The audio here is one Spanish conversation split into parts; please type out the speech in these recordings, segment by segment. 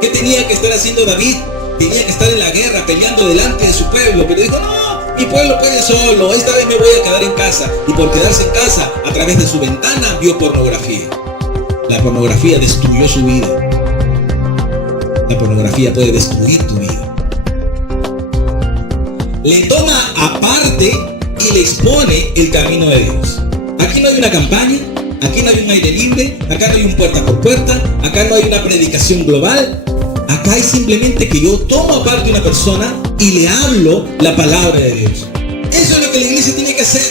¿Qué tenía que estar haciendo David? Tenía que estar en la guerra, peleando delante de su pueblo, pero dijo, no, mi pueblo puede solo, esta vez me voy a quedar en casa. Y por quedarse en casa, a través de su ventana, vio pornografía. La pornografía destruyó su vida. La pornografía puede destruir tu vida. Le toma aparte y le expone el camino de Dios. Aquí no hay una campaña, aquí no hay un aire libre, acá no hay un puerta por puerta, acá no hay una predicación global. Acá hay simplemente que yo tomo aparte a una persona y le hablo la palabra de Dios. Eso es lo que la iglesia tiene que hacer.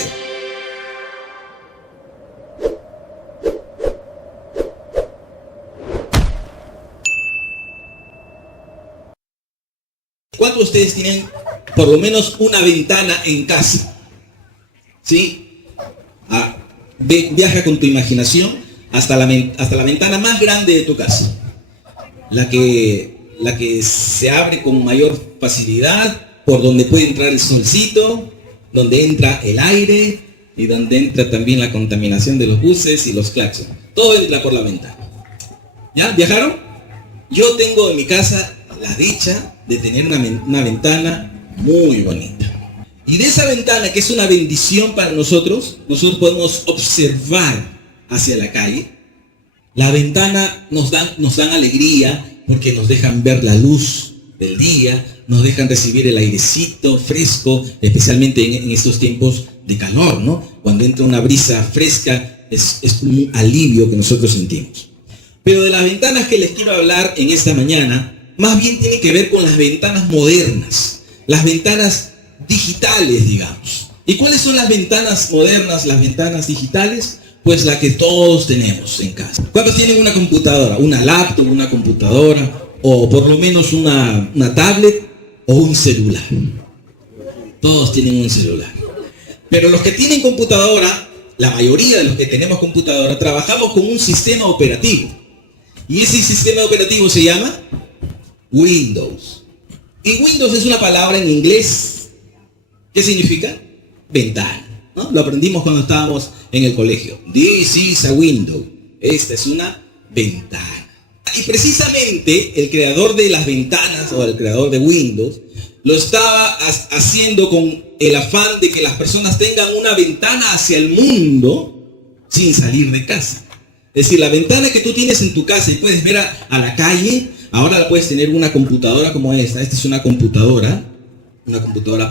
¿Cuántos de ustedes tienen por lo menos una ventana en casa? ¿Sí? Viaja con tu imaginación hasta la ventana más grande de tu casa. La que se abre con mayor facilidad, por donde puede entrar el solcito, donde entra el aire y donde entra también la contaminación de los buses y los claxons. Todo entra por la ventana. ¿Ya? ¿Viajaron? Yo tengo en mi casa la dicha de tener una ventana muy bonita. Y de esa ventana, que es una bendición para nosotros podemos observar hacia la calle. La ventana nos dan alegría porque nos dejan ver la luz del día, nos dejan recibir el airecito fresco, especialmente en estos tiempos de calor, ¿no? Cuando entra una brisa fresca es un alivio que nosotros sentimos. Pero de las ventanas que les quiero hablar en esta mañana, más bien tiene que ver con las ventanas modernas, las ventanas digitales, digamos. ¿Y cuáles son las ventanas modernas, las ventanas digitales? Pues la que todos tenemos en casa. ¿Cuántos tienen una computadora? Una laptop, una computadora, o por lo menos una tablet o un celular. Todos tienen un celular. Pero los que tienen computadora, la mayoría de los que tenemos computadora, trabajamos con un sistema operativo. Y ese sistema operativo se llama Windows. Y Windows es una palabra en inglés. ¿Qué significa? Ventana. ¿No? Lo aprendimos cuando estábamos en el colegio. This is a window. Esta es una ventana. Y precisamente el creador de las ventanas, o el creador de Windows, lo estaba haciendo con el afán de que las personas tengan una ventana hacia el mundo sin salir de casa. Es decir, la ventana que tú tienes en tu casa y puedes ver a la calle, ahora la puedes tener una computadora como esta. Esta es una computadora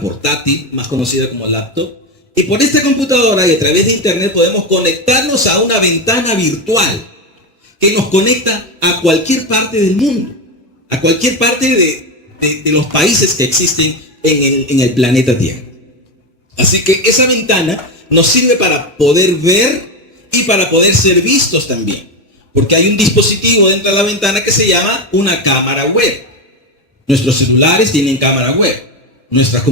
portátil, más conocida como laptop. Y por esta computadora y a través de internet podemos conectarnos a una ventana virtual que nos conecta a cualquier parte del mundo, a cualquier parte de los países que existen en el planeta Tierra. Así que esa ventana nos sirve para poder ver y para poder ser vistos también, porque hay un dispositivo dentro de la ventana que se llama una cámara web. Nuestros celulares tienen cámara web. Nuestras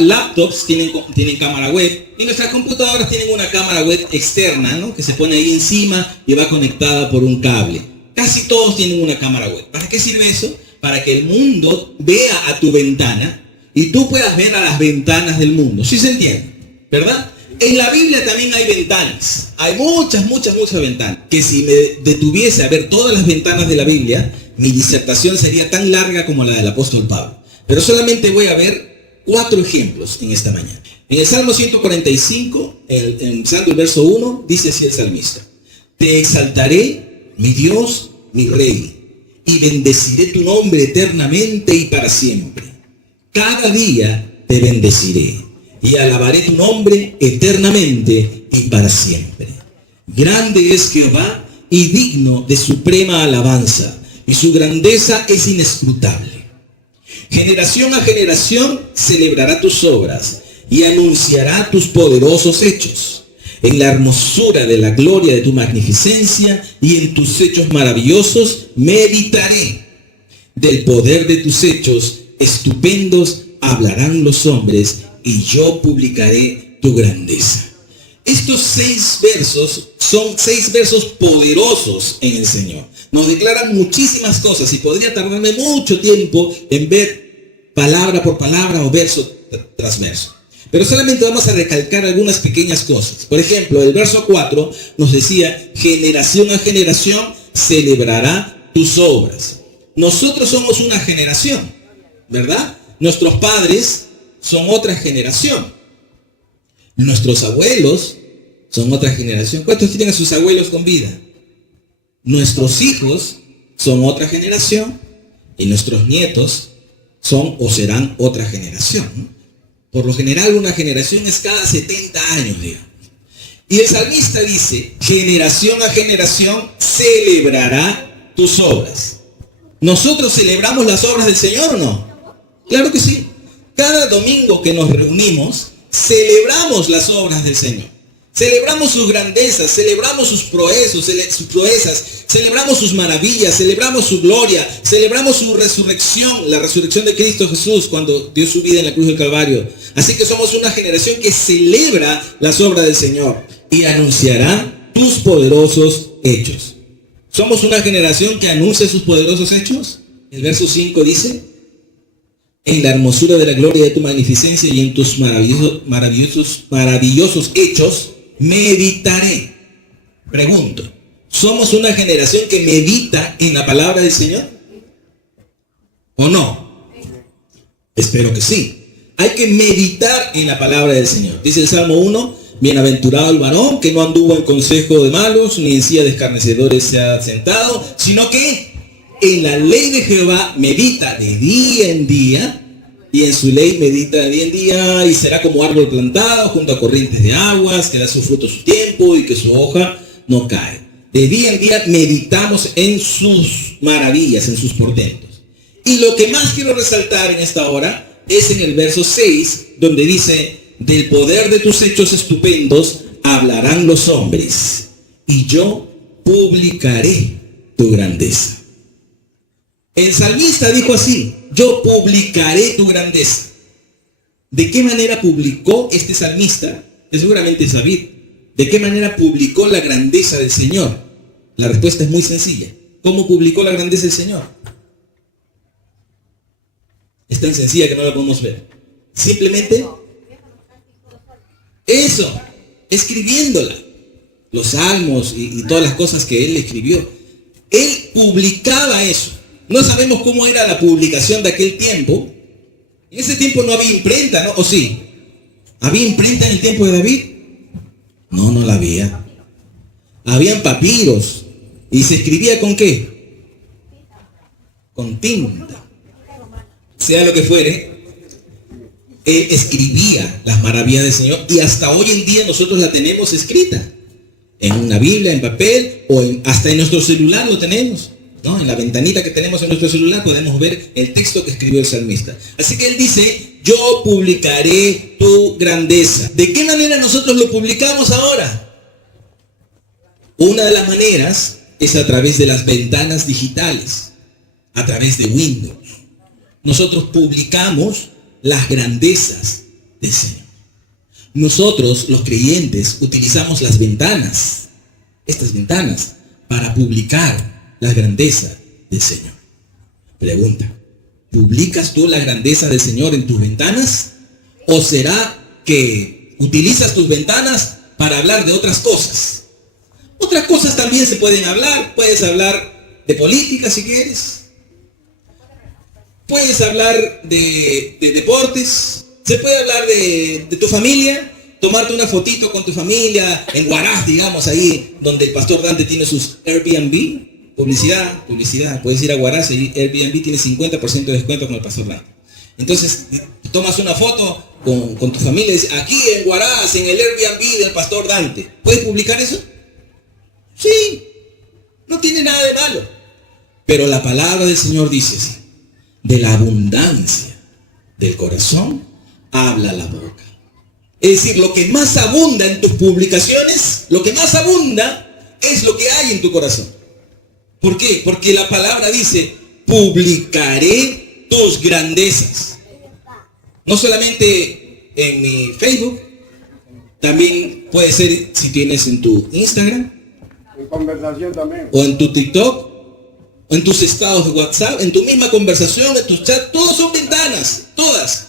laptops tienen cámara web y nuestras computadoras tienen una cámara web externa, ¿no? Que se pone ahí encima y va conectada por un cable. Casi todos tienen una cámara web. ¿Para qué sirve eso? Para que el mundo vea a tu ventana y tú puedas ver a las ventanas del mundo. ¿Sí se entiende? ¿Verdad? En la Biblia también hay ventanas. Hay muchas ventanas. Que si me detuviese a ver todas las ventanas de la Biblia, mi disertación sería tan larga como la del apóstol Pablo. Pero solamente voy a ver 4 ejemplos en esta mañana. En el Salmo 145, empezando el verso 1, dice así el salmista: Te exaltaré, mi Dios, mi Rey, y bendeciré tu nombre eternamente y para siempre. Cada día te bendeciré y alabaré tu nombre eternamente y para siempre. Grande es Jehová y digno de suprema alabanza, y su grandeza es inescrutable. Generación a generación celebrará tus obras y anunciará tus poderosos hechos. En la hermosura de la gloria de tu magnificencia y en tus hechos maravillosos meditaré. Del poder de tus hechos estupendos hablarán los hombres y yo publicaré tu grandeza. Estos 6 versos son 6 versos poderosos en el Señor. Nos declaran muchísimas cosas y podría tardarme mucho tiempo en ver palabra por palabra o verso tras verso. Pero solamente vamos a recalcar algunas pequeñas cosas. Por ejemplo, el verso 4 nos decía: generación a generación celebrará tus obras. nosotros somos una generación, ¿verdad? Nuestros padres son otra generación. Nuestros abuelos son otra generación. ¿Cuántos tienen a sus abuelos con vida? Nuestros hijos son otra generación y nuestros nietos son o serán otra generación. Por lo general, una generación es cada 70 años, digamos. Y el salmista dice, generación a generación celebrará tus obras. ¿Nosotros celebramos las obras del Señor o no? Claro que sí. Cada domingo que nos reunimos, celebramos las obras del Señor. Celebramos sus grandezas, celebramos sus proezas, celebramos sus maravillas, celebramos su gloria, celebramos su resurrección, la resurrección de Cristo Jesús cuando dio su vida en la cruz del Calvario. Así que somos una generación que celebra las obras del Señor y anunciará tus poderosos hechos. ¿Somos una generación que anuncia sus poderosos hechos? El verso 5 dice, en la hermosura de la gloria de tu magnificencia y en tus maravillosos hechos, meditaré. Pregunto, ¿somos una generación que medita en la palabra del Señor? ¿O no? Espero que sí. Hay que meditar en la palabra del Señor. Dice el Salmo 1, bienaventurado el varón que no anduvo en consejo de malos, ni en silla de escarnecedores se ha sentado, sino que en la ley de Jehová medita de día en día, y en su ley medita de día en día, y será como árbol plantado junto a corrientes de aguas, que da su fruto a su tiempo y que su hoja no cae. De día en día meditamos en sus maravillas, en sus portentos. Y lo que más quiero resaltar en esta hora es en el verso 6, donde dice, del poder de tus hechos estupendos hablarán los hombres, y yo publicaré tu grandeza. El salmista dijo así, yo publicaré tu grandeza. ¿De qué manera publicó este salmista? Que seguramente es David. ¿De qué manera publicó la grandeza del Señor? La respuesta es muy sencilla. ¿Cómo publicó la grandeza del Señor? Es tan sencilla que no la podemos ver. Simplemente eso, escribiéndola. Los salmos y todas las cosas que él escribió. Él publicaba eso. No sabemos cómo era la publicación de aquel tiempo. En ese tiempo no había imprenta, ¿no? ¿O sí? ¿Había imprenta en el tiempo de David? No, no la había. Habían papiros. ¿Y se escribía con qué? Con tinta. Sea lo que fuere, él escribía las maravillas del Señor y hasta hoy en día nosotros la tenemos escrita. En una Biblia, en papel, o hasta en nuestro celular lo tenemos. ¿No? En la ventanita que tenemos en nuestro celular podemos ver el texto que escribió el salmista. Así que él dice, yo publicaré tu grandeza. ¿De qué manera nosotros lo publicamos ahora? Una de las maneras es a través de las ventanas digitales, a través de Windows. Nosotros publicamos las grandezas del Señor. Nosotros, los creyentes, utilizamos las ventanas, estas ventanas, para publicar la grandeza del Señor. Pregunta, ¿publicas tú la grandeza del Señor en tus ventanas? ¿O será que utilizas tus ventanas para hablar de otras cosas? Otras cosas también se pueden hablar. Puedes hablar de política si quieres. Puedes hablar de deportes. Se puede hablar de tu familia. Tomarte una fotito con tu familia en Huaraz, digamos, ahí donde el pastor Dante tiene sus Airbnb. Publicidad. Puedes ir a Huaraz y Airbnb tiene 50% de descuento con el pastor Dante. Entonces, tomas una foto con tu familia y dices, aquí en Huaraz, en el Airbnb del pastor Dante. ¿Puedes publicar eso? Sí. No tiene nada de malo. Pero la palabra del Señor dice así, de la abundancia del corazón habla la boca. Es decir, lo que más abunda en tus publicaciones, lo que más abunda es lo que hay en tu corazón. ¿Por qué? Porque la palabra dice, publicaré tus grandezas. No solamente en mi Facebook, también puede ser si tienes en tu Instagram, en conversación también, o en tu TikTok, o en tus estados de WhatsApp, en tu misma conversación, en tus chats, todos son ventanas, todas.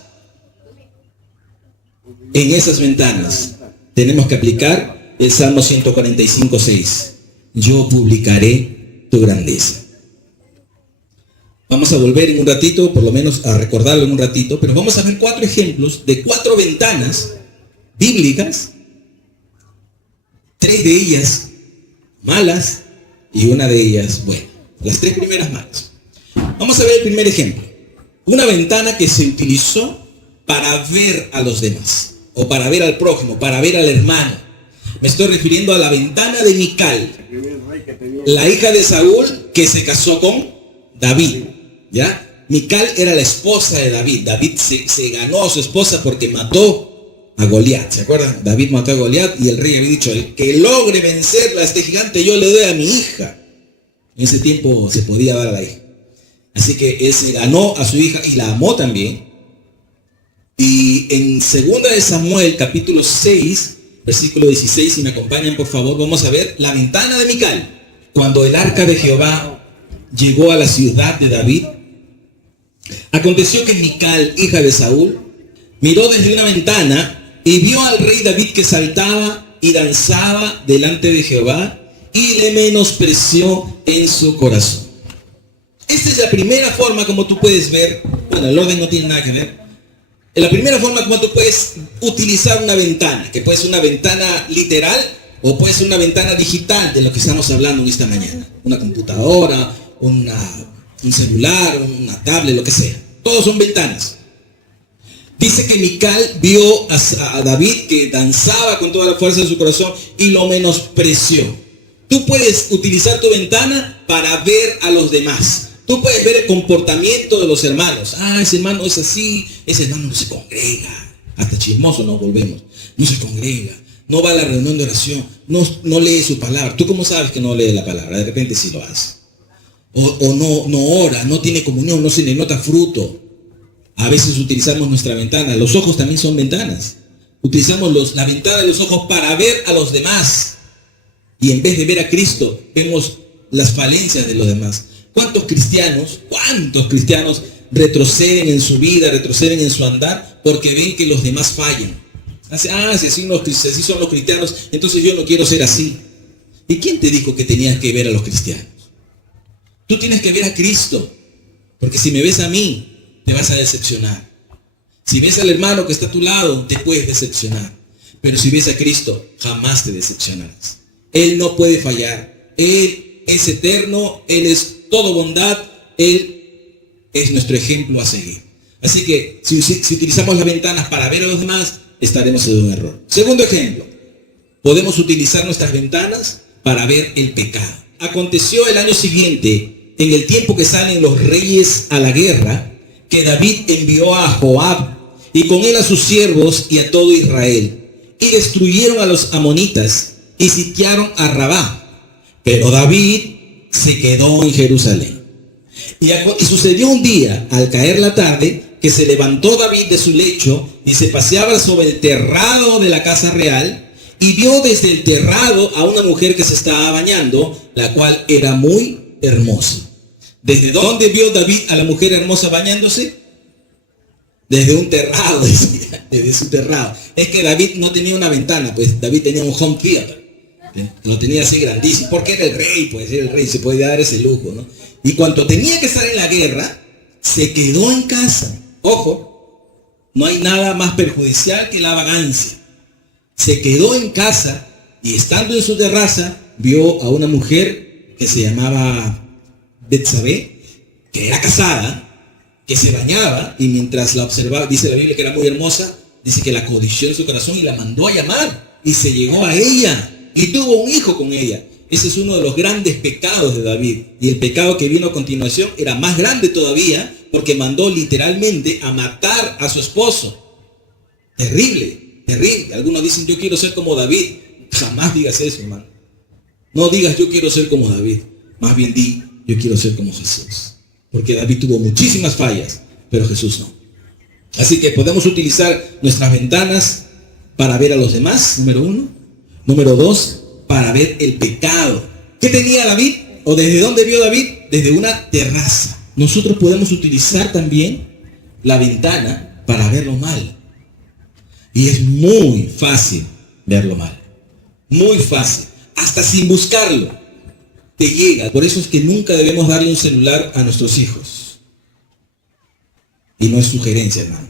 En esas ventanas tenemos que aplicar el Salmo 145:6. Yo publicaré tu grandeza. Vamos a volver en un ratito, por lo menos a recordarlo en un ratito, pero vamos a ver 4 ejemplos de 4 ventanas bíblicas, 3 de ellas malas y una de ellas buena. Las 3 primeras malas. Vamos a ver el primer ejemplo. Una ventana que se utilizó para ver a los demás, o para ver al prójimo, para ver al hermano. Me estoy refiriendo a la ventana de Mical, la hija de Saúl que se casó con David, ¿ya? Mical era la esposa de David. David se ganó a su esposa porque mató a Goliat, ¿se acuerdan? David mató a Goliat y el rey había dicho, el que logre vencerla a este gigante, yo le doy a mi hija. En ese tiempo se podía dar a la hija. Así que él se ganó a su hija y la amó también. Y en 2 de Samuel, capítulo 6, versículo 16, si me acompañan por favor, vamos a ver la ventana de Mical. Cuando el arca de Jehová llegó a la ciudad de David, aconteció que Mical, hija de Saúl, miró desde una ventana y vio al rey David que saltaba y danzaba delante de Jehová y le menospreció en su corazón. Esta es la primera forma como tú puedes ver, bueno, el orden no tiene nada que ver, la primera forma como tú puedes utilizar una ventana, que puede ser una ventana literal o puede ser una ventana digital, de lo que estamos hablando en esta mañana. Una computadora, un celular, una tablet, lo que sea. Todos son ventanas. Dice que Mical vio a David que danzaba con toda la fuerza de su corazón y lo menospreció. Tú puedes utilizar tu ventana para ver a los demás. Tú puedes ver el comportamiento de los hermanos. Ah, ese hermano es así, ese hermano no se congrega. Hasta chismoso nos volvemos. No se congrega, no va a la reunión de oración, no lee su palabra. ¿Tú cómo sabes que no lee la palabra? De repente sí lo hace. O no ora, no tiene comunión, no se le nota fruto. A veces utilizamos nuestra ventana. Los ojos también son ventanas. Utilizamos la ventana de los ojos para ver a los demás. Y en vez de ver a Cristo, vemos las falencias de los demás. ¿Cuántos cristianos retroceden en su vida, retroceden en su andar porque ven que los demás fallan? Si así son los cristianos, entonces yo no quiero ser así. ¿Y quién te dijo que tenías que ver a los cristianos? Tú tienes que ver a Cristo, porque si me ves a mí, te vas a decepcionar. Si ves al hermano que está a tu lado, te puedes decepcionar. Pero si ves a Cristo, jamás te decepcionarás. Él no puede fallar. Él es eterno, Él es todo bondad, Él es nuestro ejemplo a seguir. Así que si utilizamos las ventanas para ver a los demás, estaremos en un error. Segundo ejemplo, podemos utilizar nuestras ventanas para ver el pecado. Aconteció el año siguiente, en el tiempo que salen los reyes a la guerra, que David envió a Joab y con él a sus siervos y a todo Israel, y destruyeron a los amonitas y sitiaron a Rabá. Pero David se quedó en Jerusalén. Y sucedió un día, al caer la tarde, que se levantó David de su lecho y se paseaba sobre el terrado de la casa real y vio desde el terrado a una mujer que se estaba bañando, la cual era muy hermosa. ¿Desde dónde vio David a la mujer hermosa bañándose? Desde un terrado, decía, desde su terrado. Es que David no tenía una ventana, pues David tenía un home theater. Lo tenía así grandísimo, porque era el rey, pues era el rey, se podía dar ese lujo, ¿no? Y cuando tenía que estar en la guerra, se quedó en casa. Ojo, no hay nada más perjudicial que la vagancia. Se quedó en casa y estando en su terraza, vio a una mujer que se llamaba Betsabé, que era casada, que se bañaba, y mientras la observaba, dice la Biblia que era muy hermosa, dice que la codició en su corazón y la mandó a llamar, y se llegó a ella. Y tuvo un hijo con ella. Ese es uno de los grandes pecados de David. Y el pecado que vino a continuación era más grande todavía, porque mandó literalmente a matar a su esposo. Terrible, terrible. Algunos dicen, yo quiero ser como David. Jamás digas eso, hermano. No digas, yo quiero ser como David. Más bien di, yo quiero ser como Jesús. Porque David tuvo muchísimas fallas, pero Jesús no. Así que podemos utilizar nuestras ventanas para ver a los demás, número 1. Número 2, para ver el pecado. ¿Qué tenía David? ¿O desde dónde vio David? Desde una terraza. Nosotros podemos utilizar también la ventana para ver lo mal. Y es muy fácil ver lo mal. Muy fácil. Hasta sin buscarlo. Te llega. Por eso es que nunca debemos darle un celular a nuestros hijos. Y no es sugerencia, hermano.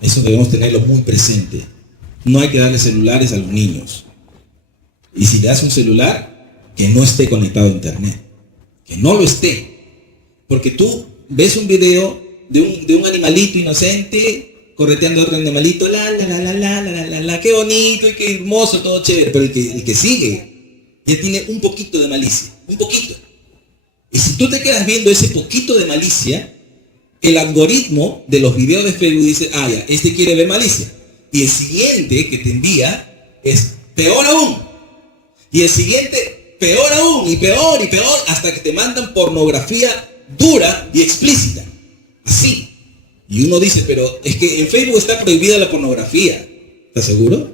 Eso debemos tenerlo muy presente. No hay que darle celulares a los niños. Y si le das un celular, que no esté conectado a internet. Que no lo esté. Porque tú ves un video de un animalito inocente correteando a otro animalito, qué bonito y qué hermoso, todo chévere. Pero el que sigue ya tiene un poquito de malicia. Un poquito. Y si tú te quedas viendo ese poquito de malicia, el algoritmo de los videos de Facebook dice, ya, este quiere ver malicia. Y el siguiente que te envía es peor aún. Y el siguiente, peor aún, y peor, hasta que te mandan pornografía dura y explícita. Así. Y uno dice, pero es que en Facebook está prohibida la pornografía. ¿Estás seguro?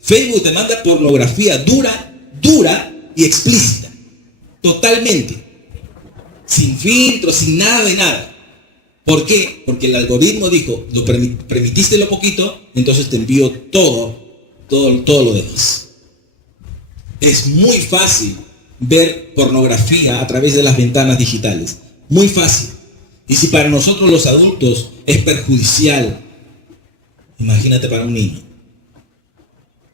Facebook te manda pornografía dura y explícita. Totalmente. Sin filtro, sin nada de nada. ¿Por qué? Porque el algoritmo dijo, lo permitiste lo poquito, entonces te envío todo lo demás. Es muy fácil ver pornografía a través de las ventanas digitales. Muy fácil. Y si para nosotros los adultos es perjudicial, imagínate para un niño.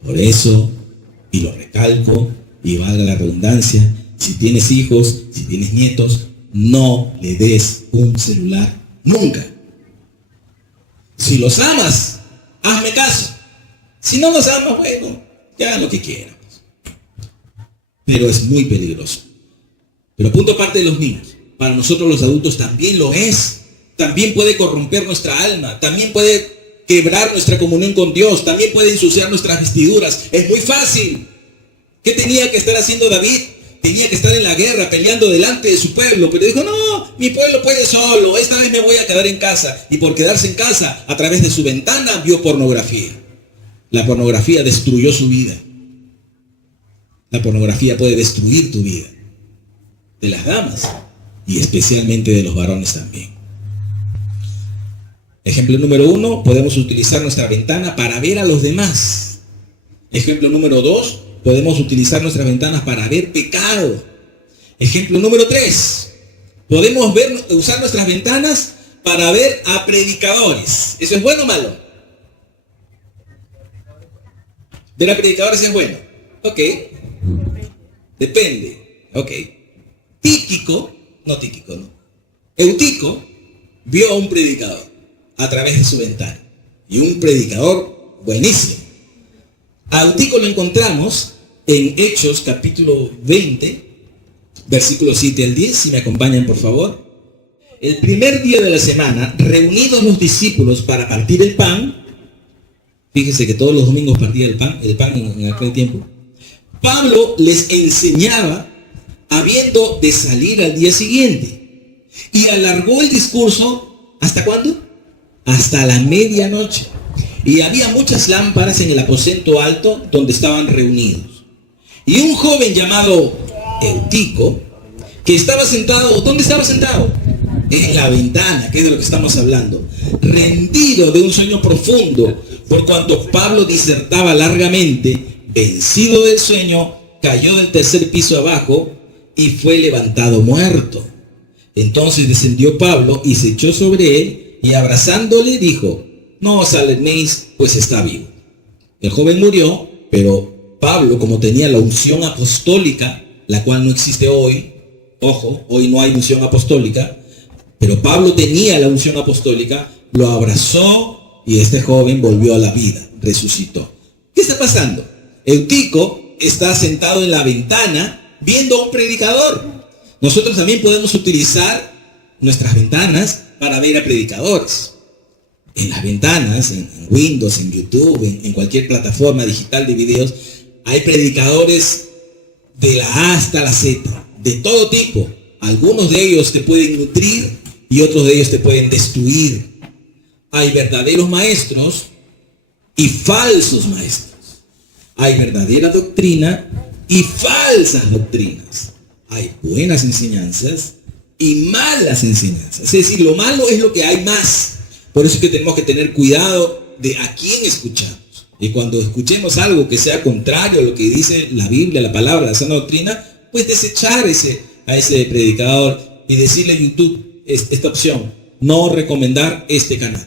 Por eso, y lo recalco, y valga la redundancia, si tienes hijos, si tienes nietos, no le des un celular. Nunca. Si los amas, hazme caso. Si no los amas, bueno, ya lo que quieran. Pero es muy peligroso. Pero punto aparte de los niños. Para nosotros los adultos también lo es. También puede corromper nuestra alma. También puede quebrar nuestra comunión con Dios. También puede ensuciar nuestras vestiduras. Es muy fácil. ¿Qué tenía que estar haciendo David? Tenía que estar en la guerra peleando delante de su pueblo, pero dijo, no, mi pueblo puede solo, esta vez me voy a quedar en casa. Y por quedarse en casa, a través de su ventana, vio pornografía. La pornografía destruyó su vida. La pornografía puede destruir tu vida. De las damas y especialmente de los varones también. Ejemplo número 1, podemos utilizar nuestra ventana para ver a los demás. Ejemplo número 2, podemos utilizar nuestras ventanas para ver pecado. Ejemplo número 3. Podemos usar nuestras ventanas para ver a predicadores. ¿Eso es bueno o malo? ¿Ver a predicadores es bueno? Ok. Depende. Ok. Eutico vio a un predicador a través de su ventana. Y un predicador buenísimo. A Eutico lo encontramos en Hechos capítulo 20, versículos 7 al 10, si me acompañan por favor. El primer día de la semana, reunidos los discípulos para partir el pan, fíjense que todos los domingos partía el pan en aquel tiempo, Pablo les enseñaba habiendo de salir al día siguiente, y alargó el discurso, ¿hasta cuándo? Hasta la medianoche. Y había muchas lámparas en el aposento alto donde estaban reunidos. Y un joven llamado Eutico, que estaba sentado, ¿dónde estaba sentado? En la ventana, que es de lo que estamos hablando, rendido de un sueño profundo, por cuanto Pablo disertaba largamente, vencido del sueño, cayó del tercer piso abajo y fue levantado muerto. Entonces descendió Pablo y se echó sobre él y abrazándole dijo, no os alarméis, pues está vivo. El joven murió, pero Pablo, como tenía la unción apostólica, la cual no existe hoy, ojo, hoy no hay unción apostólica, pero Pablo tenía la unción apostólica, lo abrazó y este joven volvió a la vida, resucitó. ¿Qué está pasando? Eutico está sentado en la ventana viendo a un predicador. Nosotros también podemos utilizar nuestras ventanas para ver a predicadores. En las ventanas, en Windows, en YouTube, en cualquier plataforma digital de videos, hay predicadores de la A hasta la Z, de todo tipo. Algunos de ellos te pueden nutrir y otros de ellos te pueden destruir. Hay verdaderos maestros y falsos maestros. Hay verdadera doctrina y falsas doctrinas. Hay buenas enseñanzas y malas enseñanzas. Es decir, lo malo es lo que hay más. Por eso es que tenemos que tener cuidado de a quién escuchamos. Y cuando escuchemos algo que sea contrario a lo que dice la Biblia, la palabra, la sana doctrina, pues desechar a ese predicador y decirle a YouTube esta opción. no recomendar este canal.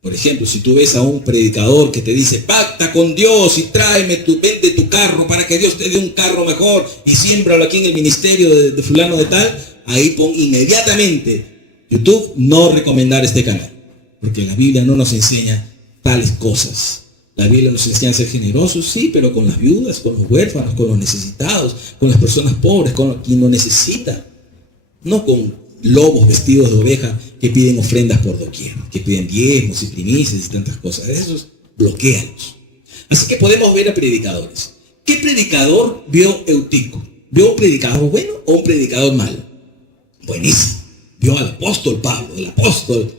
Por ejemplo, si tú ves a un predicador que te dice, pacta con Dios y vende tu carro para que Dios te dé un carro mejor y siémbralo aquí en el ministerio de fulano de tal, ahí pon inmediatamente YouTube, no recomendar este canal. Porque la Biblia no nos enseña tales cosas. La Biblia nos enseña a ser generosos, sí, pero con las viudas, con los huérfanos, con los necesitados, con las personas pobres, con quien lo necesita. No con lobos vestidos de oveja que piden ofrendas por doquier, que piden diezmos y primicias y tantas cosas. Esos bloquéalos. Así que podemos ver a predicadores. ¿Qué predicador vio Eutico? ¿Vio un predicador bueno o un predicador malo? Buenísimo. Vio al apóstol Pablo, el apóstol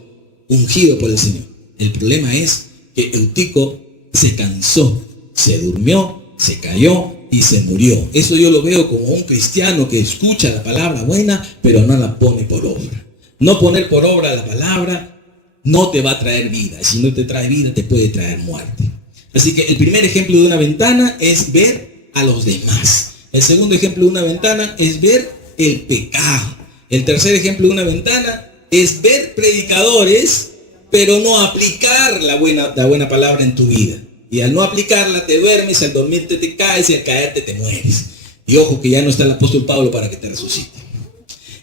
ungido por el Señor. El problema es que Eutico se cansó, se durmió, se cayó y se murió. Eso yo lo veo como un cristiano que escucha la palabra buena, pero no la pone por obra. No poner por obra la palabra no te va a traer vida. Si no te trae vida, te puede traer muerte. Así que el primer ejemplo de una ventana es ver a los demás. El segundo ejemplo de una ventana es ver el pecado. El tercer ejemplo de una ventana es ver predicadores, pero no aplicar la buena palabra en tu vida. Y al no aplicarla te duermes, al dormirte te caes y al caerte te mueres. Y ojo que ya no está el apóstol Pablo para que te resucite.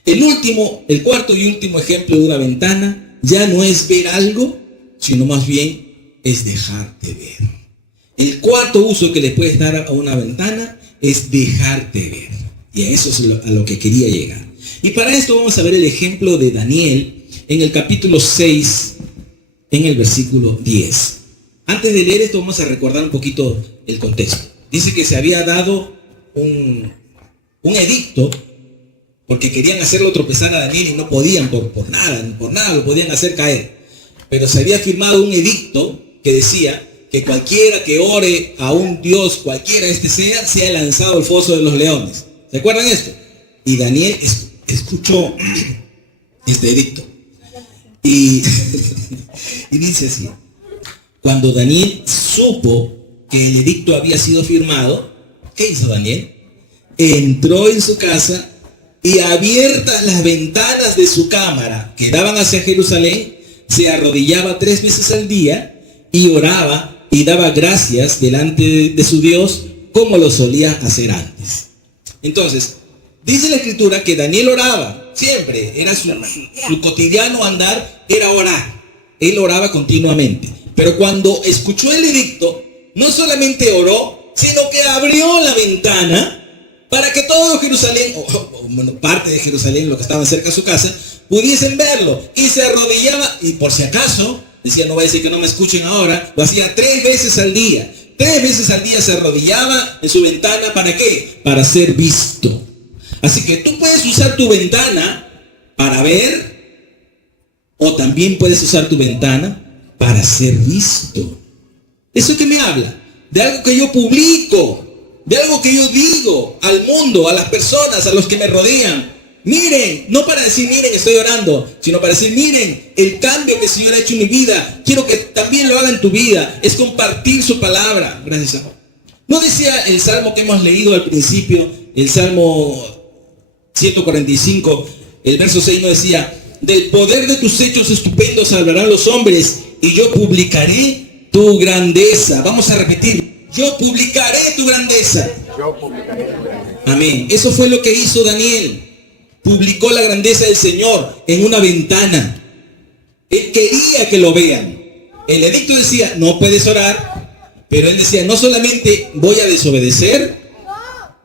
El cuarto y último ejemplo de una ventana ya no es ver algo, sino más bien es dejarte ver. El cuarto uso que le puedes dar a una ventana es dejarte ver. Y a eso es a lo que quería llegar. Y para esto vamos a ver el ejemplo de Daniel en el capítulo 6, en el versículo 10. Antes de leer esto vamos a recordar un poquito el contexto. Dice que se había dado un edicto porque querían hacerlo tropezar a Daniel y no podían por nada lo podían hacer caer. Pero se había firmado un edicto que decía que cualquiera que ore a un Dios, cualquiera sea lanzado al foso de los leones. ¿Se acuerdan esto? Y Daniel escuchó este edicto. Y dice así: cuando Daniel supo que el edicto había sido firmado, ¿qué hizo Daniel? Entró en su casa y, abiertas las ventanas de su cámara que daban hacia Jerusalén, se arrodillaba 3 veces al día y oraba y daba gracias delante de su Dios como lo solía hacer antes. Entonces, dice la escritura que Daniel oraba siempre, era su cotidiano andar, era orar. Él oraba continuamente. Pero cuando escuchó el edicto, no solamente oró, sino que abrió la ventana para que todo Jerusalén, parte de Jerusalén, lo que estaban cerca de su casa, pudiesen verlo. Y se arrodillaba, y por si acaso, decía, no va a decir que no me escuchen ahora, lo hacía 3 veces al día. 3 veces al día se arrodillaba en su ventana, ¿para qué? Para ser visto. Así que tú puedes usar tu ventana para ver, o también puedes usar tu ventana para ser visto. ¿Eso qué me habla? De algo que yo publico, de algo que yo digo al mundo, a las personas, a los que me rodean. Miren, no para decir, miren, estoy orando, sino para decir, miren, el cambio que el Señor ha hecho en mi vida, quiero que también lo haga en tu vida. Es compartir su palabra. Gracias, amor. ¿No decía el salmo que hemos leído al principio, el Salmo 145, el verso 6, no decía: del poder de tus hechos estupendos hablarán los hombres, y yo publicaré tu grandeza? Vamos a repetir: yo publicaré tu grandeza. Amén. Eso fue lo que hizo Daniel. Publicó la grandeza del Señor en una ventana. Él quería que lo vean. El edicto decía, no puedes orar, pero él decía, no solamente voy a desobedecer,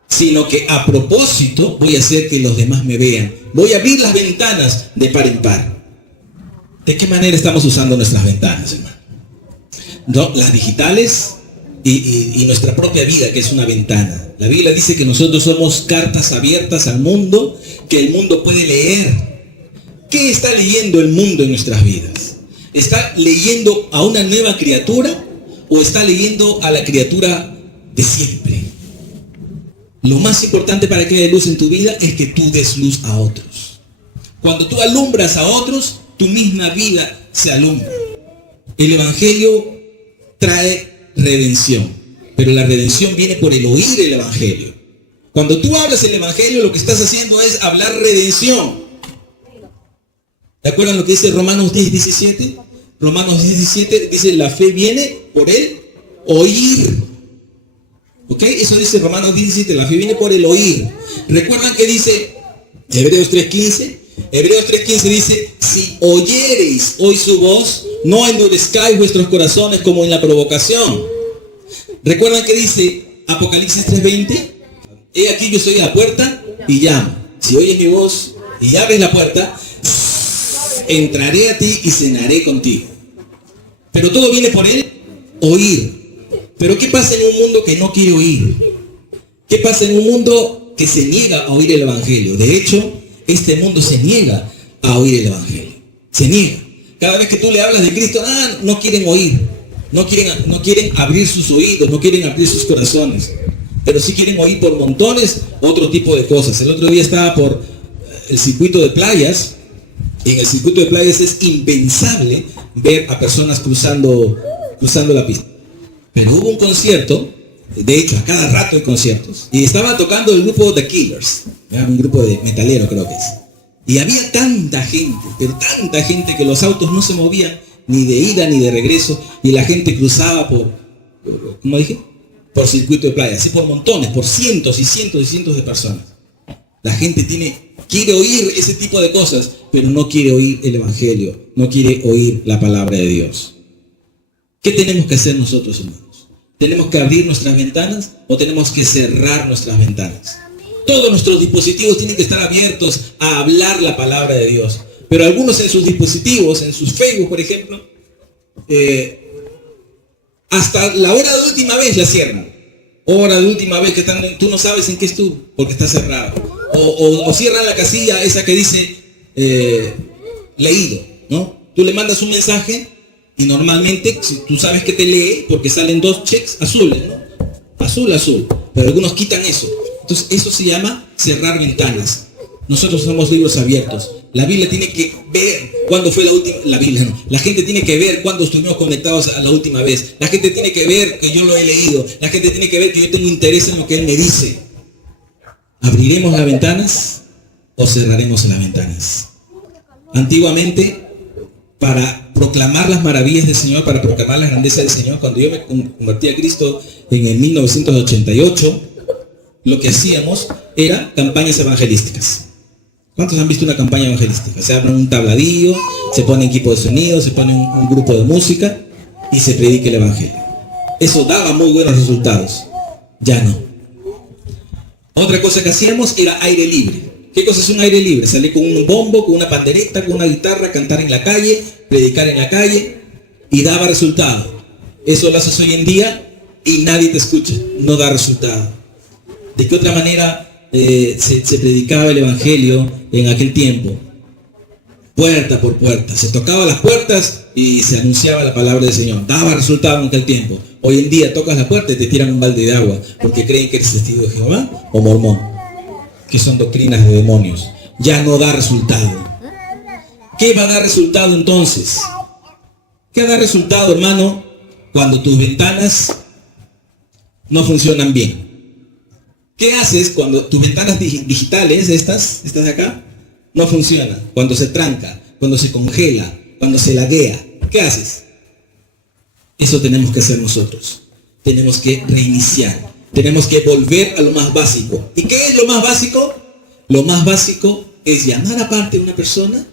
sino que a propósito voy a hacer que los demás me vean. Voy a abrir las ventanas de par en par. ¿De qué manera estamos usando nuestras ventanas, hermano? ¿No? Las digitales y nuestra propia vida, que es una ventana. La Biblia dice que nosotros somos cartas abiertas al mundo, que el mundo puede leer. ¿Qué está leyendo el mundo en nuestras vidas? ¿Está leyendo a una nueva criatura o está leyendo a la criatura de siempre? Lo más importante para que haya luz en tu vida es que tú des luz a otros. Cuando tú alumbras a otros, tu misma vida se alumbra. El Evangelio trae redención, pero la redención viene por el oír el Evangelio. Cuando tú hablas el Evangelio, lo que estás haciendo es hablar redención. ¿Recuerdan lo que dice Romanos 10:17? Romanos 10:17 dice, la fe viene por el oír. ¿Ok? Eso dice Romanos 17, la fe viene por el oír. ¿Recuerdan que dice Hebreos 3:15? Hebreos 3:15 dice, si oyereis hoy su voz, no endurezcáis vuestros corazones como en la provocación. ¿Recuerdan que dice Apocalipsis 3:20? He aquí yo estoy a la puerta y llamo. Si oyes mi voz y abres la puerta, entraré a ti y cenaré contigo. Pero todo viene por el oír. Pero ¿qué pasa en un mundo que no quiere oír? ¿Qué pasa en un mundo que se niega a oír el Evangelio? De hecho, este mundo se niega a oír el Evangelio. Se niega. Cada vez que tú le hablas de Cristo, no quieren oír. No quieren abrir sus oídos, no quieren abrir sus corazones. Pero sí quieren oír por montones otro tipo de cosas. El otro día estaba por el circuito de playas. Y en el circuito de playas es impensable ver a personas cruzando la pista. Pero hubo un concierto, de hecho a cada rato hay conciertos, y estaba tocando el grupo The Killers, un grupo de metalero creo que es. Y había tanta gente, pero tanta gente que los autos no se movían ni de ida ni de regreso, y la gente cruzaba ¿cómo dije? Por circuito de playa, así por montones, por cientos y cientos y cientos de personas. La gente quiere oír ese tipo de cosas, pero no quiere oír el Evangelio, no quiere oír la palabra de Dios. ¿Qué tenemos que hacer nosotros, hermanos? ¿Tenemos que abrir nuestras ventanas o tenemos que cerrar nuestras ventanas? Todos nuestros dispositivos tienen que estar abiertos a hablar la palabra de Dios. Pero algunos en sus dispositivos, en sus Facebook, por ejemplo, hasta la hora de última vez la cierran. Hora de última vez que tú no sabes en qué estuvo, porque está cerrado. O cierran la casilla esa que dice leído, ¿no? Tú le mandas un mensaje y normalmente si tú sabes que te lee porque salen 2 checks azules, ¿no? Azul. Pero algunos quitan eso. Entonces eso se llama cerrar ventanas. Nosotros somos libros abiertos. La Biblia tiene que ver cuándo fue la última. La Biblia no. La gente tiene que ver cuándo estuvimos conectados a la última vez. La gente tiene que ver que yo lo he leído. La gente tiene que ver que yo tengo interés en lo que Él me dice. ¿Abriremos las ventanas o cerraremos las ventanas? Antiguamente, para proclamar las maravillas del Señor, para proclamar la grandeza del Señor, cuando yo me convertí a Cristo en el 1988, lo que hacíamos era campañas evangelísticas. ¿Cuántos han visto una campaña evangelística? Se abre un tabladillo, se pone equipo de sonido, se pone un grupo de música y se predica el Evangelio. Eso daba muy buenos resultados. Ya no. Otra cosa que hacíamos era aire libre. ¿Qué cosa es un aire libre? Salir con un bombo, con una pandereta, con una guitarra, cantar en la calle, predicar en la calle, y daba resultado. Eso lo haces hoy en día y nadie te escucha, no da resultado. ¿De qué otra manera se predicaba el Evangelio en aquel tiempo? Puerta por puerta. Se tocaba las puertas y se anunciaba la palabra del Señor. Daba resultado en aquel tiempo. Hoy en día tocas la puerta y te tiran un balde de agua porque creen que eres testigo de Jehová o mormón, que son doctrinas de demonios. Ya no da resultado. ¿Qué va a dar resultado entonces? ¿Qué da resultado, hermano, cuando tus ventanas no funcionan bien? ¿Qué haces cuando tus ventanas digitales, estas de acá, no funcionan? Cuando se tranca, cuando se congela, cuando se laguea. ¿Qué haces? Eso tenemos que hacer nosotros. Tenemos que reiniciar. Tenemos que volver a lo más básico. ¿Y qué es lo más básico? Lo más básico es llamar aparte a una persona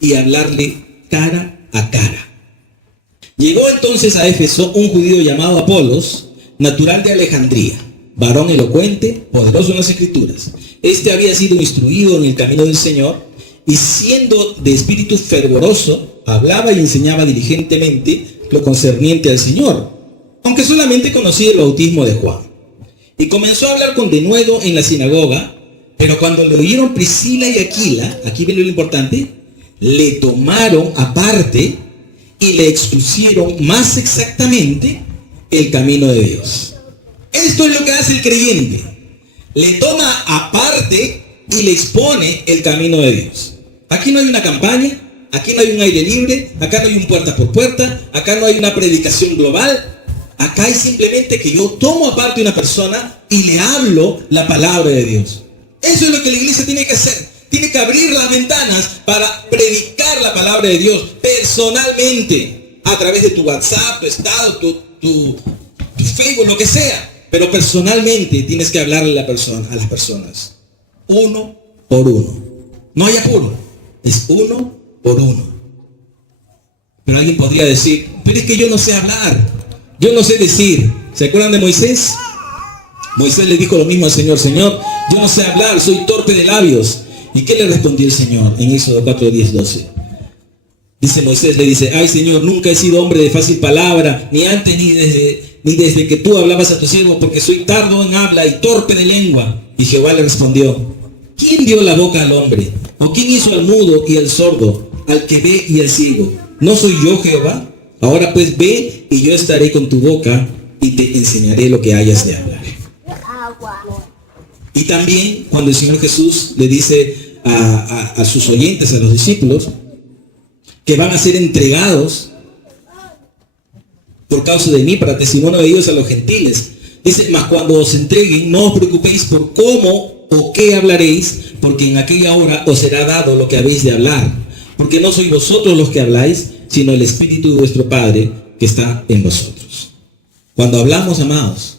y hablarle cara a cara. Llegó entonces a Éfeso un judío llamado Apolos, natural de Alejandría, varón elocuente, poderoso en las Escrituras. Este había sido instruido en el camino del Señor y siendo de espíritu fervoroso, hablaba y enseñaba diligentemente lo concerniente al Señor, aunque solamente conocía el bautismo de Juan. Y comenzó a hablar con denuedo en la sinagoga, pero cuando le oyeron Priscila y Aquila, aquí viene lo importante, le tomaron aparte y le expusieron más exactamente el camino de Dios. Esto es lo que hace el creyente. Le toma aparte y le expone el camino de Dios. Aquí no hay una campaña, aquí no hay un aire libre, acá no hay un puerta por puerta, acá no hay una predicación global. Acá hay simplemente que yo tomo aparte a una persona y le hablo la palabra de Dios. Eso es lo que la iglesia tiene que hacer. tiene que abrir las ventanas para predicar la palabra de Dios personalmente, a través de tu WhatsApp, tu estado, tu Facebook, lo que sea. Pero personalmente tienes que hablarle a las personas, uno por uno. No hay apuro, es uno por uno. Pero alguien podría decir, pero es que yo no sé hablar, yo no sé decir. ¿Se acuerdan de Moisés? Moisés le dijo lo mismo al Señor: Señor, yo no sé hablar, soy torpe de labios. ¿Y qué le respondió el Señor en Éxodo 4, 10, 12? Dice Moisés, le dice: ay Señor, nunca he sido hombre de fácil palabra, ni antes ni desde que tú hablabas a tu siervo, porque soy tardo en habla y torpe de lengua. Y Jehová le respondió: ¿quién dio la boca al hombre? ¿O quién hizo al mudo y al sordo, al que ve y al ciego? ¿No soy yo Jehová? Ahora pues ve, y yo estaré con tu boca y te enseñaré lo que hayas de hablar. Y también cuando el Señor Jesús le dice a sus oyentes, a los discípulos, que van a ser entregados por causa de mí para testimonio de ellos a los gentiles. Dice: mas cuando os entreguen, no os preocupéis por cómo o qué hablaréis, porque en aquella hora os será dado lo que habéis de hablar. Porque no sois vosotros los que habláis, sino el Espíritu de vuestro Padre que está en vosotros. Cuando hablamos, amados,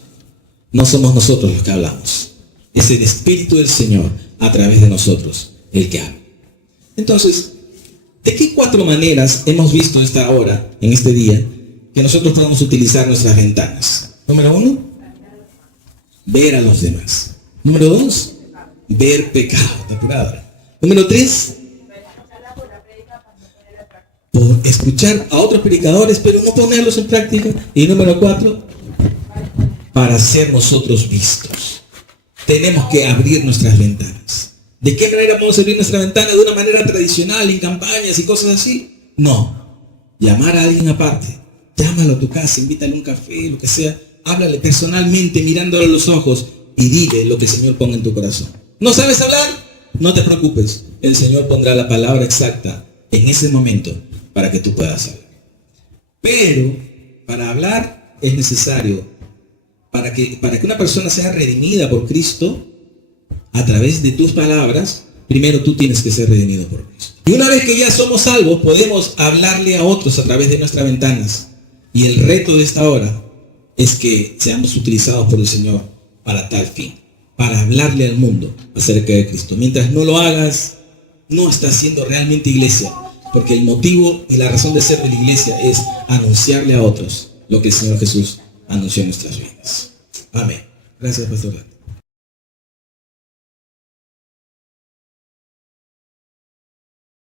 no somos nosotros los que hablamos. Es el Espíritu del Señor a través de nosotros el que habla. Entonces, ¿de qué 4 maneras hemos visto esta hora, en este día, que nosotros podemos utilizar nuestras ventanas? Número 1, ver a los demás. Número 2, ver pecado. Número 3, por escuchar a otros predicadores, pero no ponerlos en práctica. Y número 4, para ser nosotros vistos. Tenemos que abrir nuestras ventanas. ¿De qué manera vamos a abrir nuestra ventana? ¿De una manera tradicional, en campañas y cosas así? No. Llamar a alguien aparte. Llámalo a tu casa, invítale un café, lo que sea. Háblale personalmente, mirándole a los ojos, y dile lo que el Señor ponga en tu corazón. ¿No sabes hablar? No te preocupes. El Señor pondrá la palabra exacta en ese momento para que tú puedas hablar. Pero para hablar es necesario, para que una persona sea redimida por Cristo, a través de tus palabras, primero tú tienes que ser redimido por Cristo. Y una vez que ya somos salvos, podemos hablarle a otros a través de nuestras ventanas. Y el reto de esta hora es que seamos utilizados por el Señor para tal fin, para hablarle al mundo acerca de Cristo. Mientras no lo hagas, no estás siendo realmente iglesia, porque el motivo y la razón de ser de la iglesia es anunciarle a otros lo que el Señor Jesús anunció en nuestras vidas. Amén. Gracias, Pastor.